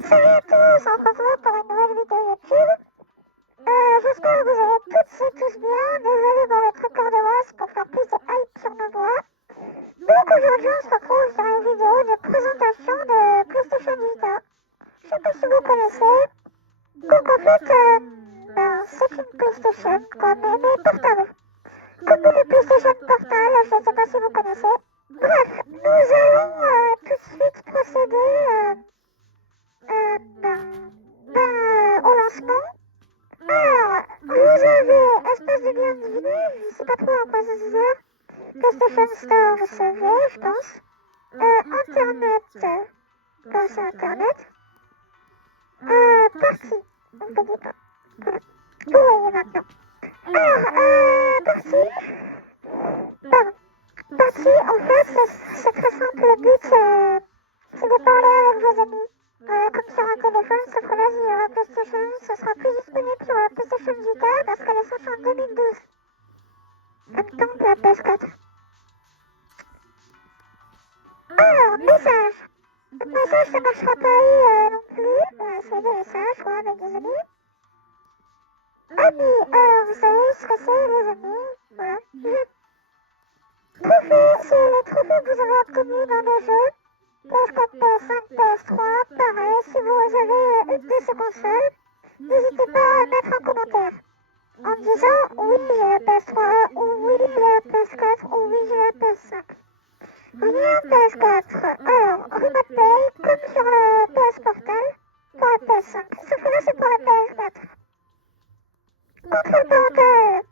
Salut à tous, on se retrouve pour une nouvelle vidéo YouTube. J'espère que vous allez toutes et tous bien. Désolé dans le record de voix pour faire plus de hype sur nos voix. Donc aujourd'hui on se retrouve sur une vidéo de présentation de PlayStation Vita. Je sais pas si vous connaissez. Donc en fait, c'est une PlayStation mais portable. Comme le PlayStation Portal, je ne sais pas si vous connaissez. Bref, nous allons tout de suite procéder au lancement. Alors, vous avez, espèce de bien deviné, je sais pas trop à quoi ça sert. PlayStation Store, vous savez, je pense. Internet, grâce à Internet. Partie, on peut dire pas. Voilà. Vous voyez maintenant. Alors, partie. Pardon. Partie, en fait, c'est très simple. Le but, c'est de parler avec vos amis. Comme sur un téléphone, sauf que là, sur la PlayStation, ce sera plus disponible sur la PlayStation Vita parce qu'elle est sortie en 2012. En même temps que la PS4. Alors, message. Donc, message, ça marchera pas non plus. C'est des messages, quoi, avec des amis. Amis, alors, vous savez ce que c'est, les amis. Voilà. Trophées, c'est les trophées que vous avez obtenus dans les jeux. PS4, PS5, PS3, pareil, si vous avez une de ces consoles, n'hésitez pas à mettre un commentaire en disant oui j'ai la PS3, ou oui j'ai la PS4, ou oui j'ai la PS5. Oui la PS4, alors Remote Play comme sur la PS Portal pour la PS5, sauf que là c'est pour la PS4. Contrôle parental,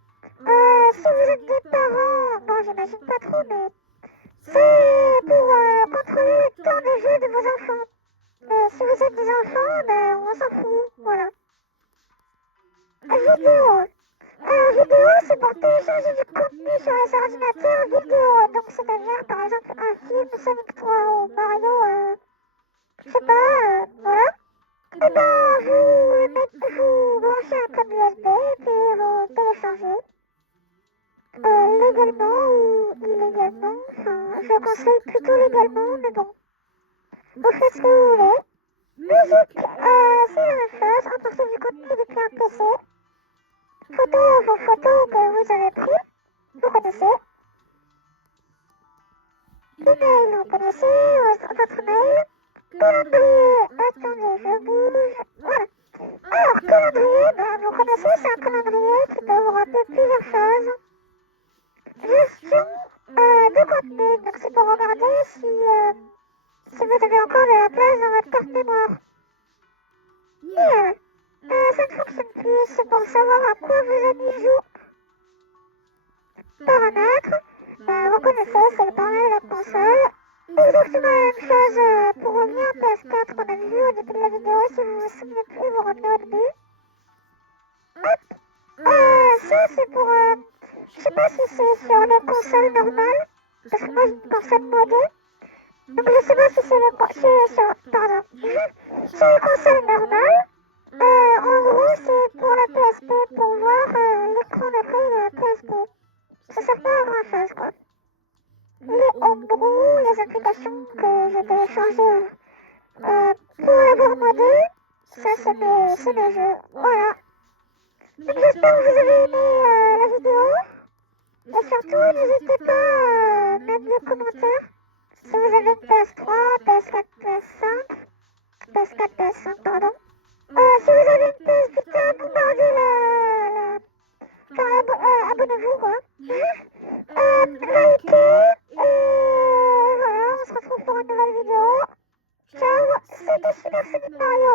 si vous êtes des parents, bon j'imagine pas trop mais c'est pour contrôler le temps de jeu de vos enfants. Si vous êtes des enfants, on s'en fout, voilà. Vidéo. Vidéo, c'est pour télécharger du contenu sur les ordinateurs vidéo. Donc, c'est-à-dire, par exemple, un film Sonic 3 ou Mario, je sais pas, voilà. Et vous branchez un câble USB et puis vous téléchargez. Légalement ou illégalement, enfin, je conseille plutôt légalement, mais bon. Vous faites ce que vous voulez. Musique, c'est la même chose, emportez du contenu depuis un PC. Photos, vos photos que vous avez prises, vous connaissez. Email, vous connaissez, votre mail. Calendrier, attendez, je bouge. Voilà. Alors, calendrier, vous connaissez, c'est un calendrier qui peut vous rappeler plusieurs choses. Gestion de contenu, donc c'est pour regarder si vous avez encore de la place dans votre carte mémoire. Ça ne fonctionne plus, c'est pour savoir à quoi vos amis jouent. Paramètres, vous connaissez, c'est le paramètre de la console. Exactement la même chose pour revenir à PS4 qu'on a vu au début de la vidéo. Si vous vous souvenez plus, vous revenez au début. Hop, ça c'est pour, je sais pas si c'est sur les consoles normales, parce que moi j'ai une console modée. Donc je sais pas si c'est sur les consoles normales. En gros, c'est pour la PSP, pour voir l'écran d'accueil de la PSP. Ça sert pas à grand chose, quoi. En gros, les applications que j'ai téléchargées pour l'avoir modé, ça c'est mes jeux. Voilà. Donc j'espère que vous avez aimé la vidéo. Et surtout, n'hésitez pas à mettre des commentaires si vous avez une PS3, PS4, PS5, PS4, PS5, pardon. Si vous avez une PS Vita, bombardez enfin, abonnez-vous, quoi. Likez, et voilà, on se retrouve pour une nouvelle vidéo. Ciao, c'était Super Sonic Mario.